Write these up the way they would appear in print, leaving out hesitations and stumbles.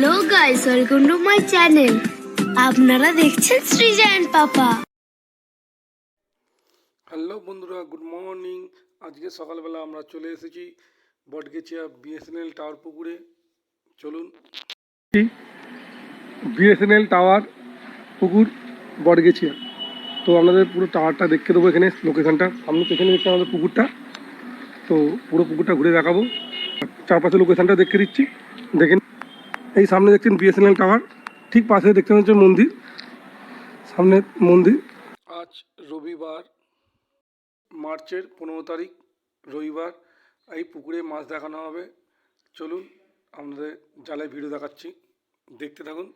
Hello guys, welcome to my channel. আপনারা দেখছেন সৃজন পাপা। Hello বন্ধুরা, গুড মর্নিং। আজকে সকালবেলা আমরা চলে এসেছি বটগেছিয়া বিএসএনএল টাওয়ার পুকুরে। চলুন। বিএসএনএল টাওয়ার পুকুর বটগেছিয়া। তো আপনাদের পুরো টাওয়ারটা দেখতে দেবো, এখানে লোকেশনটা আপনি পেছনে দেখতে আমাদের পুকুরটা। তো পুরো পুকুরটা ঘুরে দেখাবো, চারপাশে লোকেশনটা দেখে দিচ্ছি। দেখেন, এই সামনে দেখছেন বিএসএনএল টাওয়ার, ঠিক পাশে দেখতে হচ্ছে মন্দির, সামনে মন্দির। আজ রবিবার, মার্চের 15 তারিখ, রবিবার। এই পুকুরে মাছ দেখানো হবে। চলুন, আমাদের জালে ভিডিও দেখাচ্ছি, দেখতে থাকুন।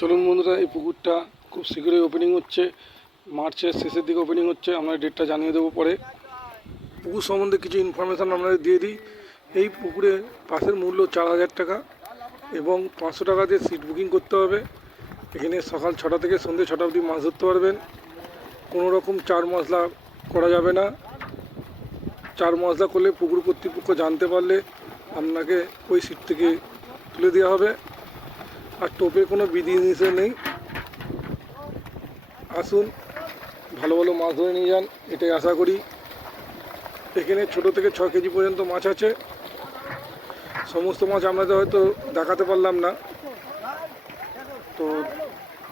চলুন বন্ধুরা, এই পুকুরটা খুব শীঘ্রই ওপেনিং হচ্ছে, মার্চের শেষের দিকে ওপেনিং হচ্ছে। আমরা ডেটটা জানিয়ে দেবো পরে। পুকুর সম্বন্ধে কিছু ইনফরমেশান আপনাদের দিয়ে দিই। এই পুকুরে পাসের মূল্য 4,000 টাকা এবং 500 টাকা দিয়ে সিট বুকিং করতে হবে। এখানে সকাল 6টা থেকে সন্ধ্যে 6টা অবধি মাছ ধরতে পারবেন। কোনো রকম চার মশলা করা যাবে না। চার মশলা করলে পুকুর কর্তৃপক্ষ জানতে পারলে আপনাকে ওই সিট থেকে তুলে দেওয়া হবে। আর টোপের কোনো বিধি নিষেধ নেই। আসুন, ভালো ভালো মাছ ধরে নিয়ে যান, এটাই আশা করি। এখানে ছোটো থেকে 6 কেজি পর্যন্ত মাছ আছে। সমস্ত মাছ আপনাদের হয়তো দেখাতে পারলাম না, তো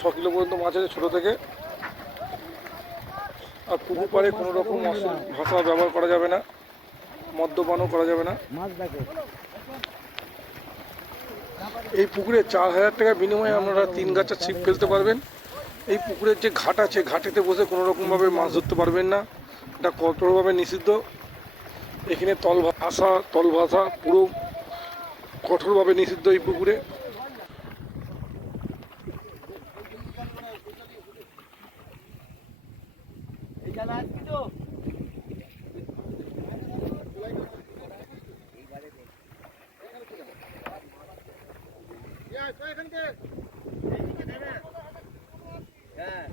6 কিলো পর্যন্ত মাছ আছে ছোটো থেকে। আর পুকুর পাড়ে কোনো রকম ভাষা ব্যবহার করা যাবে না, মদ্যপানও করা যাবে না। এই পুকুরে 4,000 টাকা বিনিময়ে আপনারা 3 গাছা ছিপ ফেলতে পারবেন। এই পুকুরের যে ঘাট আছে, ঘাটেতে বসে কোনো রকমভাবে মাছ ধরতে পারবেন না, এটা কঠোরভাবে নিষিদ্ধ। এখানে তল ভাষা পুরো কঠোরভাবে নিষিদ্ধ এই পুকুরে।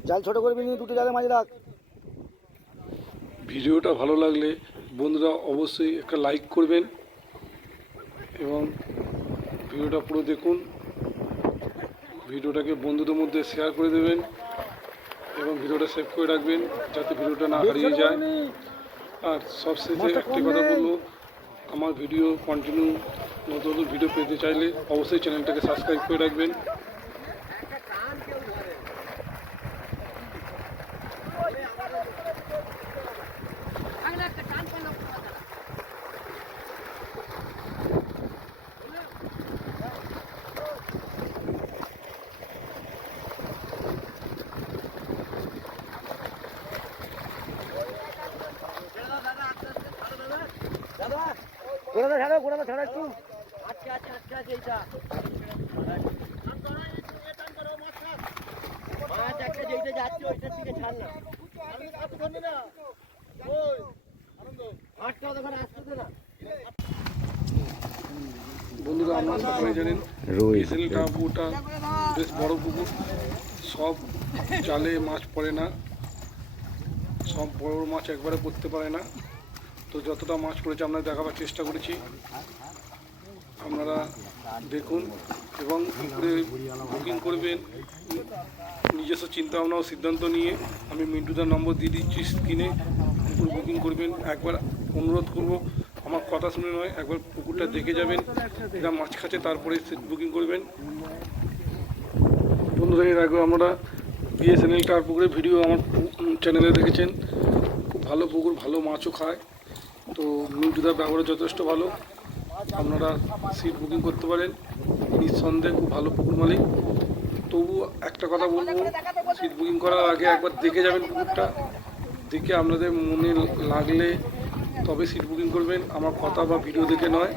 জাল ছোট করবি নি, দুটো জালে মাছ রাখ। ভিডিওটা ভালো লাগলে বন্ধুরা অবশ্যই একটা লাইক করবেন এবং ভিডিওটা পুরো দেখুন। ভিডিওটাকে বন্ধুদের মধ্যে শেয়ার করে দেবেন এবং ভিডিওটা সেভ করে রাখবেন যাতে ভিডিওটা না হারিয়ে যায়। আর সবশেষে একটি কথা বলবো, আমার ভিডিও কন্টিনিউ নতুন নতুন ভিডিও পেতে চাইলে অবশ্যই চ্যানেলটাকে সাবস্ক্রাইব করে রাখবেন। গোড়াটা ছাড়া একটু। আচ্ছা এইটা মাছ একটা যেইটা যাচ্ছে ওইটার দিকে ছাড় না। বন্ধুরা, আপনারা সকলেই জানেন বিএসএনএল টাওয়ার পুকুরটা বেশ বড় পুকুর। সব জালে মাছ পড়ে না, সব বড় মাছ একবারে পড়তে পারে না। তো যতটা মাছ পড়েছে আমরা দেখাবার চেষ্টা করেছি, আপনারা দেখুন এবং পুকুরে বুকিং করবেন নিজস্ব চিন্তাভাবনা ও সিদ্ধান্ত নিয়ে। আমি মিন্টুদার নম্বর দিয়ে দিচ্ছি স্ক্রিনে, পুকুর বুকিং করবেন। একবার অনুরোধ করব, আমার কথা শুনে নয়, একবার পুকুরটা দেখে যাবেন, এরা মাছ খাচ্ছে তারপরে সিট বুকিং করবেন। বন্ধুরা, এর আগে আমরা বিএসএনএল টাওয়ার পুকুরের ভিডিও আমার চ্যানেলে দেখেছেন। খুব ভালো পুকুর, ভালো মাছও খায়। তো মিন্টুদার ব্যবহার যথেষ্ট ভালো, আপনারা সিট বুকিং করতে পারেন। নিঃসন্দেহে খুব ভালো পুকুর মালিক। তবু একটা কথা বলবো, সিট বুকিং করার আগে একবার দেখে যাবেন পুকুরটা, দেখে আপনাদের মনে লাগলে তবে সিট বুকিং করবেন, আমার কথা বা ভিডিও দেখে নয়।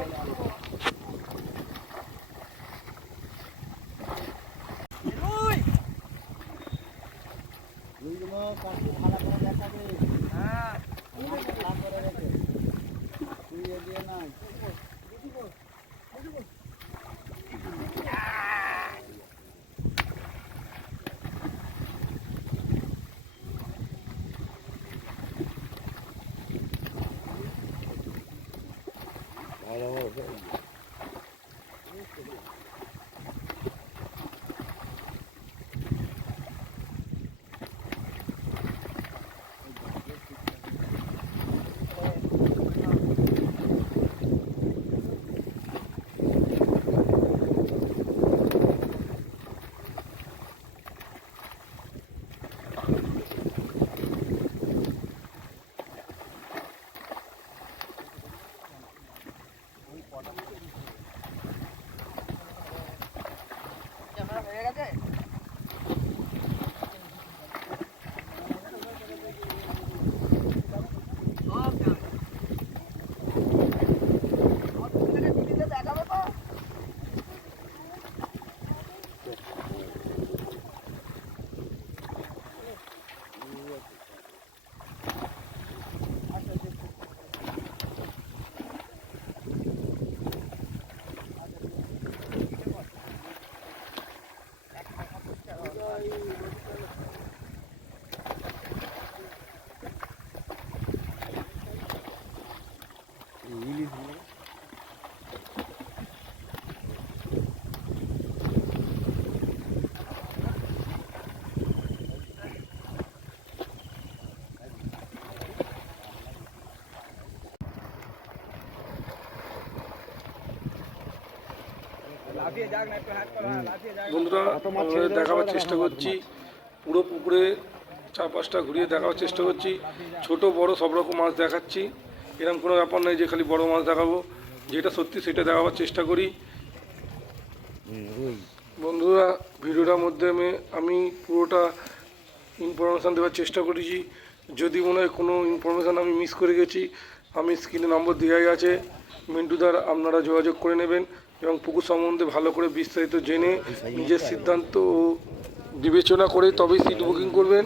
বন্ধুরা আমরা দেখাবার চেষ্টা করছি, পুরো পুকুরে 4-5টা ঘুরিয়ে দেখাবার চেষ্টা করছি। ছোট বড় সব রকম মাছ দেখাচ্ছি, এরকম কোনো ব্যাপার নয় যে খালি বড় মাছ দেখাবো। যেটা সত্যি সেটা দেখাবার চেষ্টা করি। বন্ধুরা ভিডিওটার মধ্যে আমি পুরোটা ইনফরমেশান দেওয়ার চেষ্টা করেছি। যদি মনে হয় কোনো ইনফরমেশান আমি মিস করে গেছি, আমি স্ক্রিনে নম্বর দেওয়াই আছে, মিন্টুদার আপনারা যোগাযোগ করে নেবেন এবং পুকুর সম্বন্ধে ভালো করে বিস্তারিত জেনে নিজের সিদ্ধান্ত ও বিবেচনা করে তবেই সিট বুকিং করবেন।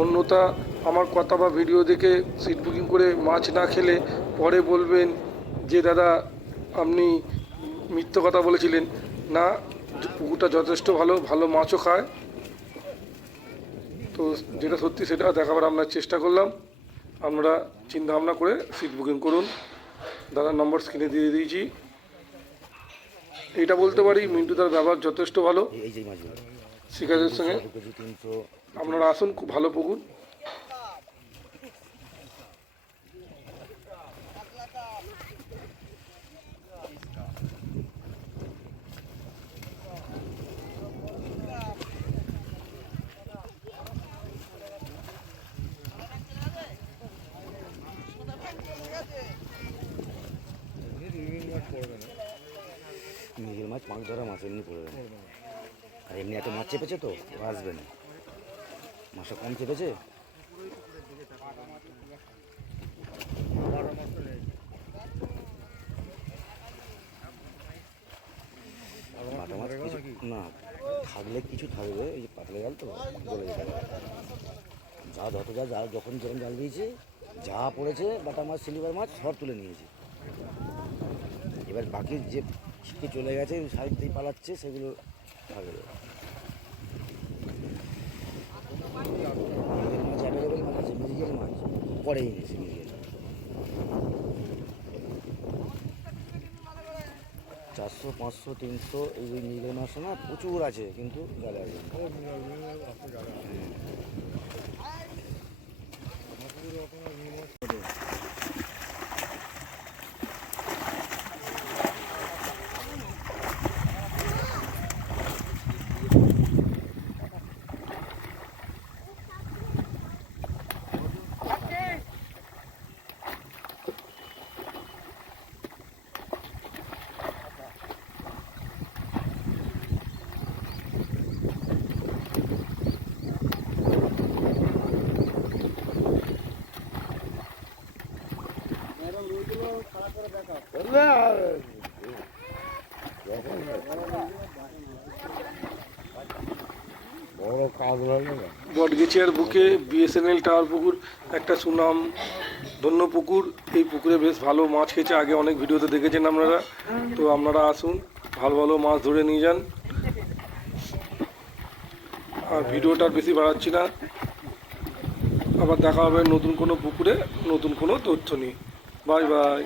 অন্যথা আমার কথা বা ভিডিও দেখে সিট বুকিং করে মাছ না খেলে পরে বলবেন যে দাদা আপনি মিথ্যে কথা বলেছিলেন। না, পুকুরটা যথেষ্ট ভালো, ভালো মাছও খায়। তো যেটা সত্যি সেটা দেখাবার আমরা চেষ্টা করলাম। আপনারা চিন্তা ভাবনা করে সিট বুকিং করুন। দাদার নম্বর স্ক্রিনে দিয়ে দিয়েছি। এইটা বলতে পারি মিন্টুদার ব্যবহার যথেষ্ট ভালো শিকারীদের সঙ্গে। আপনারা আসুন, খুব ভালো পুকুর। নিজের মাছ, পাঁচ ধরা মাছ এমনি পড়বে না। আর এমনি এত মাছ চেপেছে তো আসবে না, মাছটা কম চেপেছে। বাটা মাছ কিছু না থাকলে কিছু থাকবে, এই যে পাতলা জাল তো গলে যেতে পারে। যা যত যা যখন যেরকম জাল দিয়েছে যা পড়েছে বাটা মাছ, সিলভার মাছ সব তুলে নিয়েছে। এবার বাকি যে ছিটকে চলে গেছে সাইড দিয়ে পালাচ্ছে সেগুলো থাকবে। নিজের মাছ অ্যাভেলেবেল মাছ আছে, নিজের মাছ পরেই নিয়েছে নিজের 400, 500, 300 এই নিজের মাছ না প্রচুর আছে, কিন্তু জালে আছে। বটগেছিয়ার বুকে বিএসএনএল টাওয়ার পুকুর একটা সুনাম ধন্য পুকুর। এই পুকুরে বেশ ভালো মাছ খেয়েছে, আগে অনেক ভিডিওতে দেখেছেন আপনারা। তো আপনারা আসুন, ভালো ভালো মাছ ধরে নিয়ে যান। আর ভিডিওটা বেশি বাড়াচ্ছি না, আবার দেখা হবে নতুন কোনো পুকুরে নতুন কোনো তথ্য নিয়ে। Bye bye.